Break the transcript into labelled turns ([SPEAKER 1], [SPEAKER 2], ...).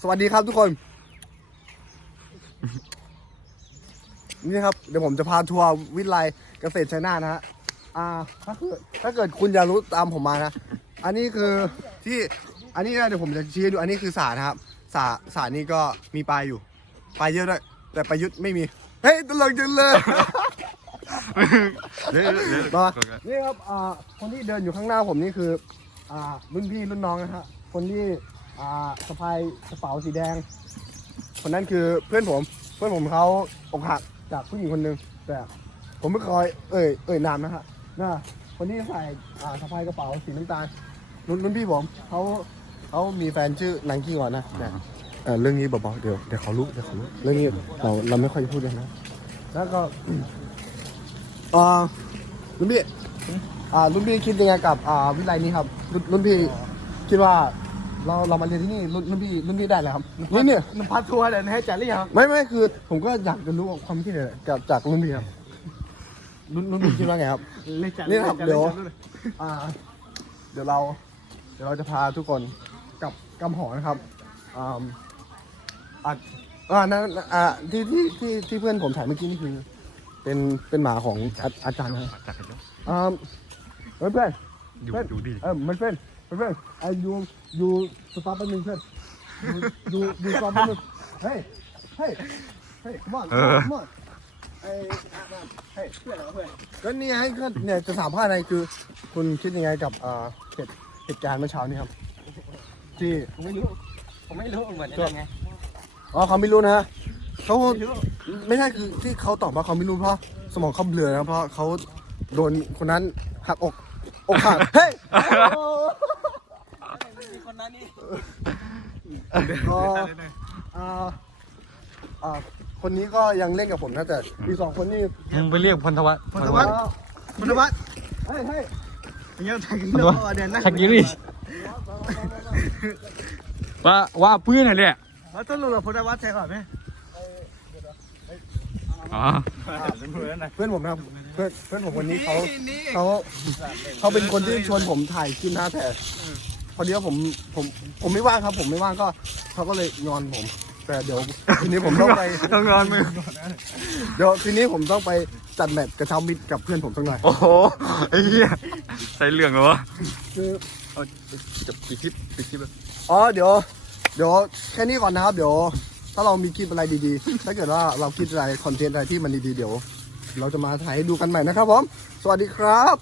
[SPEAKER 1] สวัสดีครับทุกคน นี่ครับ เดี๋ยวผมจะพาทัวร์วิทยาลัยเกษตรชัยนาทนะฮะอ่าถ้าเกิดถ้าเกิดคุณอยากรู้ตามผมมานะ อันนี้คือที่อันนี้นะเดี๋ยวผมจะชี้ให้ดูอันนี้คือสานะครับสาสานี่ก็มีปลาอยู่ปลาเยอะด้วยแต่ประยุทธ์ไม่มี เฮ้ยตลกจังเลย
[SPEAKER 2] เดี๋ยวเดี๋ยว
[SPEAKER 1] มานี่ครับอ่าคนที่เดินอยู่ข้างหน้าผมนี่คือ อ่ารุ่นพี่รุ่นน้องนะฮะคนที่ อ่าสะพายกระเป๋าสีแดง คนนั้นคือเพื่อนผม เพื่อนผมเขาอกหักจากผู้หญิงคนหนึ่งแต่ผมไม่เคยเอ่ยเอ่ยนามนะฮะน่าคนที่ใส่อ่าสะพายกระเป๋าสีน้ำตาลรุ่นรุ่นพี่ผมเขาเขามีแฟนชื่อนางกี้ก่อนนะแต่เออเรื่องนี้เบาๆเดี๋ยวเดี๋ยวเขารู้เดี๋ยวเขารู้เรื่องนี้เราเราไม่ค่อยพูดกันนะ แล้วก็อ่ารุ่นพี่อ่ารุ่นพี่คิดยังไงกับอ่าวิทยาลัยนี้ครับรุ่นรุ่นพี่คิดว่า เราเรามาเรียนที่นี่รุ่นรุ่นพี่รุ่นพี่ได้เลยครับนี่เนี่ย
[SPEAKER 3] มันพัดทัวร์เดี๋ยวให้จัดหรือยัง
[SPEAKER 1] ไม่ไม่คือ ผมก็อยากจะรู้ความคิดเห็นจากจากรุ่นพี่ครับรุ่นรุ่นพี่คิดว่าไงครับ
[SPEAKER 3] เลยจัด
[SPEAKER 1] นี่นะครับ
[SPEAKER 3] ล
[SPEAKER 1] เดี๋ยว
[SPEAKER 3] จัล
[SPEAKER 1] อ่า เดี๋ยวเรา เดี๋ยวเราจะพาทุกคนกลับกำหอนะครับอ่าอ่าอ่านั่นอ่าที่ที่ที่ที่เพื่อนผมถ่ายเมื่อกี้นี่คือเป็นเป็นหมาของอาอาจารย์นะครับ
[SPEAKER 2] จัดกันเยอะ
[SPEAKER 1] อ่าเฮ้ยเพื่อน
[SPEAKER 2] ดู
[SPEAKER 1] เพื่อน
[SPEAKER 2] ดูดิ
[SPEAKER 1] เออมันเป็นมัน เป็นไอ้ยูยูสต็อปแป๊บนึงเพื่อนยูยูสต็อปแป๊บนึงเฮ้ยเฮ้ยเฮ้ย come on come on ไอ้เฮ้ยเพื่อนเหรอเพื่อนก็นี่ไงก็เนี่ยจะถามว่าอะไรคือคุณคิดยังไงกับอ่าเหตุเหตุการณ์เมื่อเช้านี้ครับ ที่
[SPEAKER 3] ผมไม่รู้ผมไม่รู้เหมือนยังไง
[SPEAKER 1] อ๋อเขาไม่รู้นะฮะเขา
[SPEAKER 3] ไม่รู้
[SPEAKER 1] ไม่ใช่คือที่เขาตอบว่าเขาไม่รู้เพราะสมองเขาเบลอนะเพราะเขาโดนคนนั้นหักอกอกหักเฮ้ย
[SPEAKER 3] มีค นนั้นนี่
[SPEAKER 1] ก็อ่าอ่าคนนี้ก็ยังเล่นกับผมนะแต่อีกสองคนนี่
[SPEAKER 2] มึงไปเรียกพลทวัฒน์
[SPEAKER 3] พลวัฒน์
[SPEAKER 1] อ้าว
[SPEAKER 3] คุณวัฒน์
[SPEAKER 1] เฮ้ยเฮ้ย
[SPEAKER 3] ยังไงถ่ายกัน
[SPEAKER 2] พล
[SPEAKER 3] เย
[SPEAKER 2] วัฒน์
[SPEAKER 3] อะเดี๋ยวนะ
[SPEAKER 2] ชักกิริว่าว่าปืนอะไรเนี่ย
[SPEAKER 3] ว่าต้นลุงกับพลวัฒน์ใช่ก่อนไหม
[SPEAKER 2] อ๋อ
[SPEAKER 1] เพื่อนผมนะครับเพื่อนเพื่อนผมคนนี้เขาเขาเขาเป็นคนที่ชวนผมถ่ายคลิปนะแต่ พอดีว่าผมผมผมไม่ว่างครับ ผมไม่ว่างก็เขาก็เลยงอนผม แต่เดี๋ยวทีนี้ผมต้องไป
[SPEAKER 2] ต้องงอนมือ
[SPEAKER 1] เดี๋ยวทีนี้ผมต้องไปจัดแมตช์กระเช้ามิตรกับเพื่อนผมสักหน่อย
[SPEAKER 2] โอ้โหไอ้เหี้ยใส่เรื่องเหรอวะ
[SPEAKER 1] คือ
[SPEAKER 2] เอาจะปิดคลิปปิดคลิปเลย
[SPEAKER 1] อ๋อเดี๋ยว เดี๋ยวแค่นี้ก่อนนะครับ เดี๋ยว ถ้าเรามีคลิปอะไรดีๆ ถ้าเกิดว่าเราคิดอะไรคอนเทนต์อะไรที่มันดีๆเดี๋ยว เราจะมาถ่ายให้ดูกันใหม่นะครับผมสวัสดีครับ